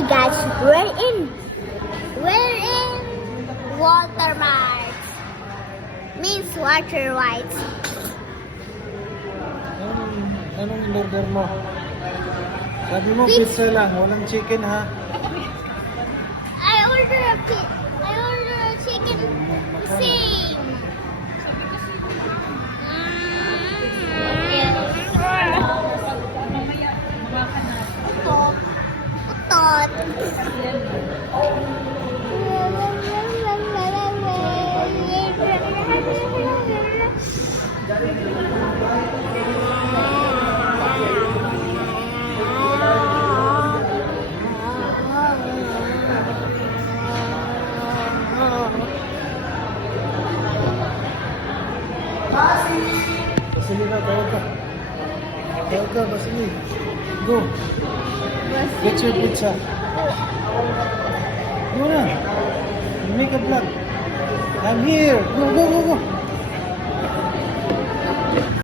Hi guys, we're in Walter Mart. Means water white. Anong in-order mo? Sabi mo Beef. pizza lang, walang chicken ha? I order a chicken same. Utot. Basili na, tawag ka. Tawag ka, Basili. Go. Get your pizza. Go na. Make a vlog. I'm here. Go, go, go, go.